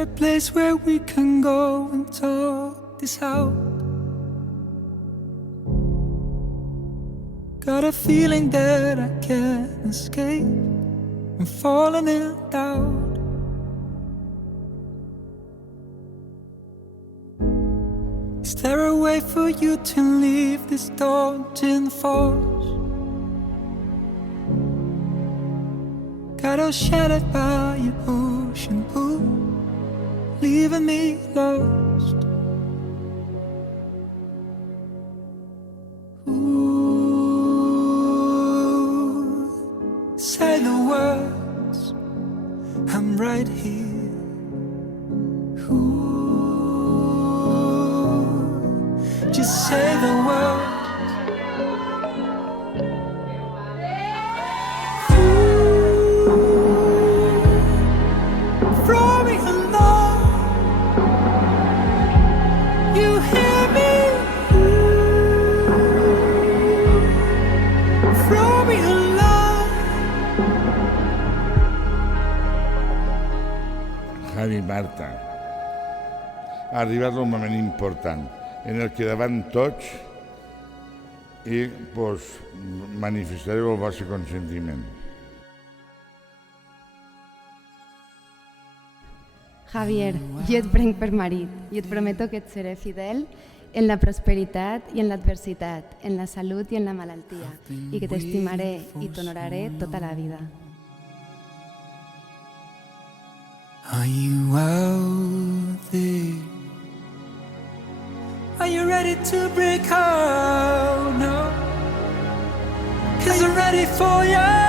there a place where we can go and talk this out? Got a feeling that I can't escape. I'm falling in doubt. Is there a way for you to leave this daunting thoughts? Got all shattered by your push and pull, leaving me lost. Ooh, say the words, I'm right here. Ooh, just say the words. Throw me along, you hear me? Throw me along. Javi i Marta, ha arribat un moment important en el que davant tots manifestareu el vostre consentiment. Javier, jo et prenc per marit i et prometo que et seré fidel en la prosperitat i en l'adversitat, en la salut i en la malaltia, i que t'estimaré i t'honoraré tota la vida. Are you out there? Are you ready to break out now? 'Cause I'm ready for you.